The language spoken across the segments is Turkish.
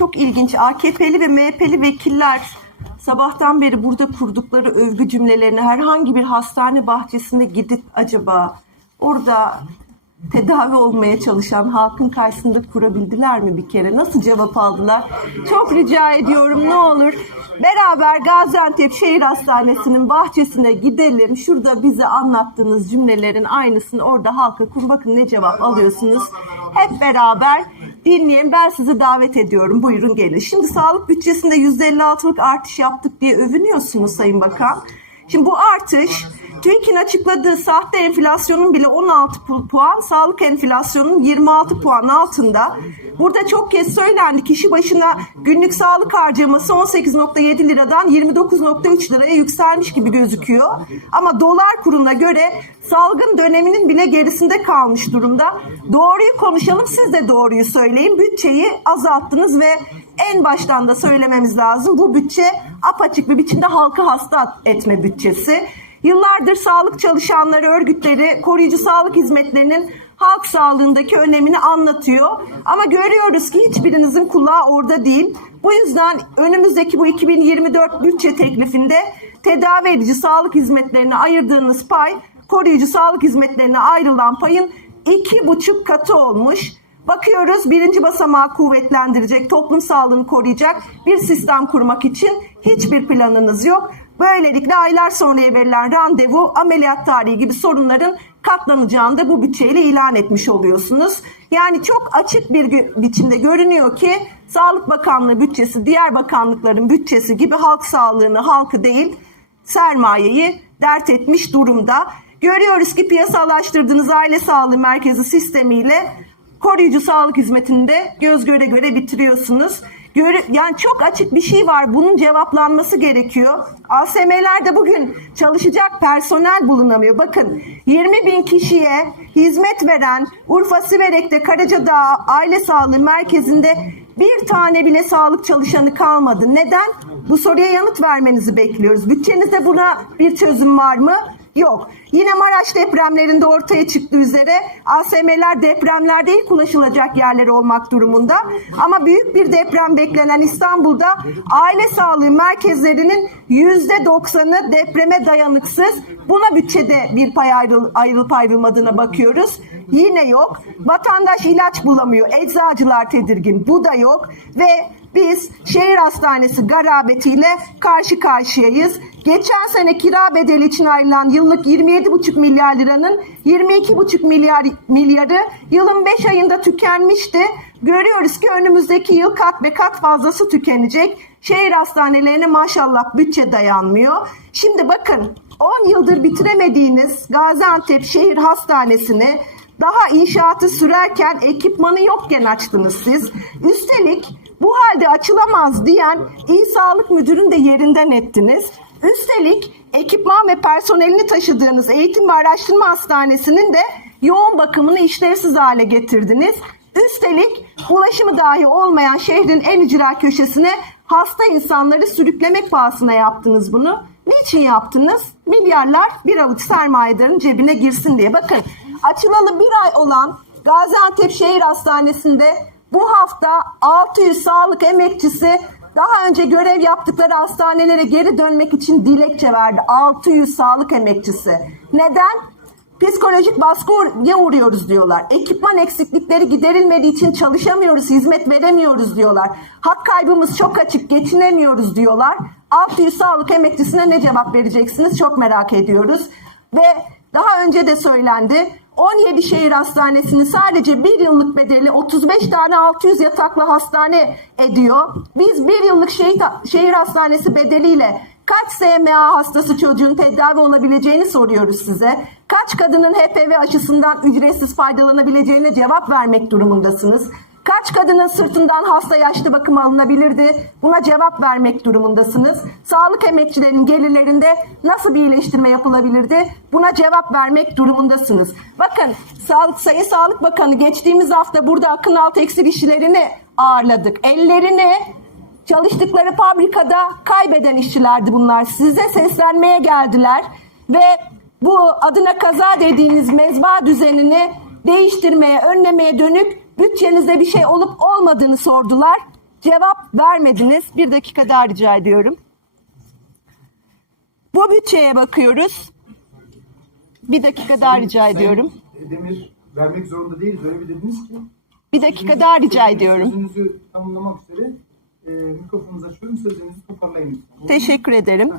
Çok ilginç. AKP'li ve MHP'li vekiller sabahtan beri burada kurdukları övgü cümlelerini herhangi bir hastane bahçesinde gidip acaba orada tedavi olmaya çalışan halkın karşısında kurabildiler mi bir kere? Nasıl cevap aldılar? Çok rica ediyorum ne olur beraber Gaziantep Şehir Hastanesi'nin bahçesine gidelim. Şurada bize anlattığınız cümlelerin aynısını orada halka kur. Bakın ne cevap alıyorsunuz. Hep beraber dinleyin. Ben sizi davet ediyorum. Buyurun gelin. Şimdi sağlık bütçesinde %56'lık artış yaptık diye övünüyorsunuz Sayın Bakan. Şimdi bu artış TÜİK'in açıkladığı sahte enflasyonun bile 16 pu- puan, sağlık enflasyonunun 26 puan altında. Burada çok kez söylendi kişi başına günlük sağlık harcaması 18.7 liradan 29.3 liraya yükselmiş gibi gözüküyor. Ama dolar kuruna göre salgın döneminin bile gerisinde kalmış durumda. Doğruyu konuşalım siz de doğruyu söyleyin. Bütçeyi azalttınız ve en baştan da söylememiz lazım. Bu bütçe apaçık bir biçimde halkı hasta etme bütçesi. Yıllardır sağlık çalışanları, örgütleri, koruyucu sağlık hizmetlerinin halk sağlığındaki önemini anlatıyor. Ama görüyoruz ki hiçbirinizin kulağı orada değil. Bu yüzden önümüzdeki bu 2024 bütçe teklifinde tedavi edici sağlık hizmetlerine ayırdığınız pay, koruyucu sağlık hizmetlerine ayrılan payın iki buçuk katı olmuş. Bakıyoruz birinci basamağı kuvvetlendirecek, toplum sağlığını koruyacak bir sistem kurmak için hiçbir planınız yok. Böylelikle aylar sonraya verilen randevu, ameliyat tarihi gibi sorunların katlanacağını da bu bütçeyle ilan etmiş oluyorsunuz. Yani çok açık bir biçimde görünüyor ki Sağlık Bakanlığı bütçesi diğer bakanlıkların bütçesi gibi halk sağlığını, halkı değil sermayeyi dert etmiş durumda. Görüyoruz ki piyasalaştırdığınız aile sağlığı merkezi sistemiyle koruyucu sağlık hizmetini de göz göre göre bitiriyorsunuz. Göre, yani çok açık bir şey var. Bunun cevaplanması gerekiyor. ASM'lerde bugün çalışacak personel bulunamıyor. Bakın 20 bin kişiye hizmet veren Urfa Siverek'te Karacadağ Aile Sağlığı Merkezi'nde bir tane bile sağlık çalışanı kalmadı. Neden? Bu soruya yanıt vermenizi bekliyoruz. Bütçenizde buna bir çözüm var mı? Yok. Yine Maraş depremlerinde ortaya çıktı üzere ASM'ler depremlerde ilk ulaşılacak yerler olmak durumunda. Ama büyük bir deprem beklenen İstanbul'da aile sağlığı merkezlerinin %90'ı depreme dayanıksız. Buna bütçede bir pay ayrıl, ayrılıp ayrılmadığına bakıyoruz. Yine yok. Vatandaş ilaç bulamıyor. Eczacılar tedirgin. Bu da yok. Ve biz şehir hastanesi garabetiyle karşı karşıyayız. Geçen sene kira bedeli için ayrılan yıllık 27,5 milyar liranın 22,5 milyar milyarı yılın 5 ayında tükenmişti. Görüyoruz ki önümüzdeki yıl kat be kat fazlası tükenecek. Şehir hastanelerine maşallah bütçe dayanmıyor. Şimdi bakın 10 yıldır bitiremediğiniz Gaziantep Şehir Hastanesi'ni daha inşaatı sürerken ekipmanı yokken açtınız siz. Üstelik bu halde açılamaz diyen İl Sağlık Müdürü'nü de yerinden ettiniz. Üstelik ekipman ve personelini taşıdığınız Eğitim ve Araştırma Hastanesi'nin de yoğun bakımını işlevsiz hale getirdiniz. Üstelik ulaşımı dahi olmayan şehrin en icra köşesine hasta insanları sürüklemek pahasına yaptınız bunu. Niçin yaptınız? Milyarlar bir avuç sermayedarın cebine girsin diye. Bakın açılalı bir ay olan Gaziantep Şehir Hastanesi'nde bu hafta 600 sağlık emekçisi daha önce görev yaptıkları hastanelere geri dönmek için dilekçe verdi. 600 sağlık emekçisi. Neden? Psikolojik baskıya uğruyoruz diyorlar. Ekipman eksiklikleri giderilmediği için çalışamıyoruz, hizmet veremiyoruz diyorlar. Hak kaybımız çok açık, geçinemiyoruz diyorlar. 600 sağlık emekçisine ne cevap vereceksiniz çok merak ediyoruz. Ve daha önce de söylendi. 17 şehir hastanesinin sadece bir yıllık bedeli 35 tane 600 yataklı hastane ediyor. Biz bir yıllık şehir, şehir hastanesi bedeliyle kaç SMA hastası çocuğun tedavi olabileceğini soruyoruz size. Kaç kadının HPV aşısından ücretsiz faydalanabileceğine cevap vermek durumundasınız. Kaç kadının sırtından hasta yaşlı bakım alınabilirdi? Buna cevap vermek durumundasınız. Sağlık emekçilerinin gelirlerinde nasıl bir iyileştirme yapılabilirdi? Buna cevap vermek durumundasınız. Bakın Sağlık Sayın Sağlık Bakanı geçtiğimiz hafta burada akın altı eksik işçilerini ağırladık. Ellerini çalıştıkları fabrikada kaybeden işçilerdi bunlar. Size seslenmeye geldiler ve bu adına kaza dediğiniz mezba düzenini değiştirmeye, önlemeye dönük bütçenizde bir şey olup olmadığını sordular. Cevap vermediniz. Bir dakika daha rica ediyorum. Bu bütçeye bakıyoruz. Bir dakika daha rica ediyorum. Demir vermek zorunda değiliz. Öyle bir dediniz ki. Bir dakika daha rica ediyorum. Sözünüzü tamamlamak üzere e, mikrofonunuzu açıyorum. Sözünüzü toparlayın. Teşekkür ederim.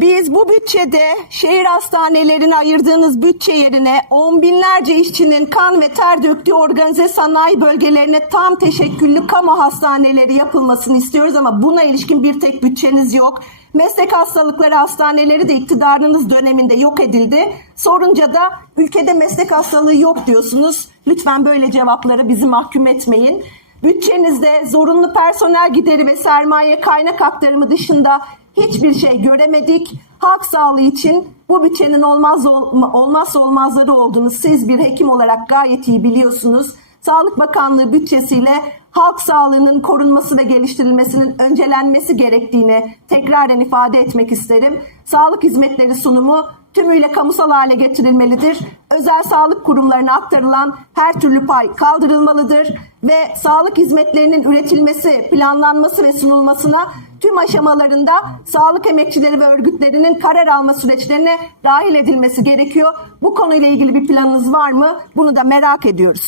Biz bu bütçede şehir hastanelerine ayırdığınız bütçe yerine on binlerce işçinin kan ve ter döktüğü organize sanayi bölgelerine tam teşekküllü kamu hastaneleri yapılmasını istiyoruz ama buna ilişkin bir tek bütçeniz yok. Meslek hastalıkları hastaneleri de iktidarınız döneminde yok edildi. Sorunca da ülkede meslek hastalığı yok diyorsunuz. Lütfen böyle cevaplara bizi mahkum etmeyin. Bütçenizde zorunlu personel gideri ve sermaye kaynak aktarımı dışında hiçbir şey göremedik. Halk sağlığı için bu bütçenin olmaz ol- olmazsa olmazları olduğunu siz bir hekim olarak gayet iyi biliyorsunuz. Sağlık Bakanlığı bütçesiyle halk sağlığının korunması ve geliştirilmesinin öncelenmesi gerektiğini tekraren ifade etmek isterim. Sağlık hizmetleri sunumu tümüyle kamusal hale getirilmelidir. Özel sağlık kurumlarına aktarılan her türlü pay kaldırılmalıdır ve sağlık hizmetlerinin üretilmesi, planlanması ve sunulmasına tüm aşamalarında sağlık emekçileri ve örgütlerinin karar alma süreçlerine dahil edilmesi gerekiyor. Bu konuyla ilgili bir planınız var mı? Bunu da merak ediyoruz.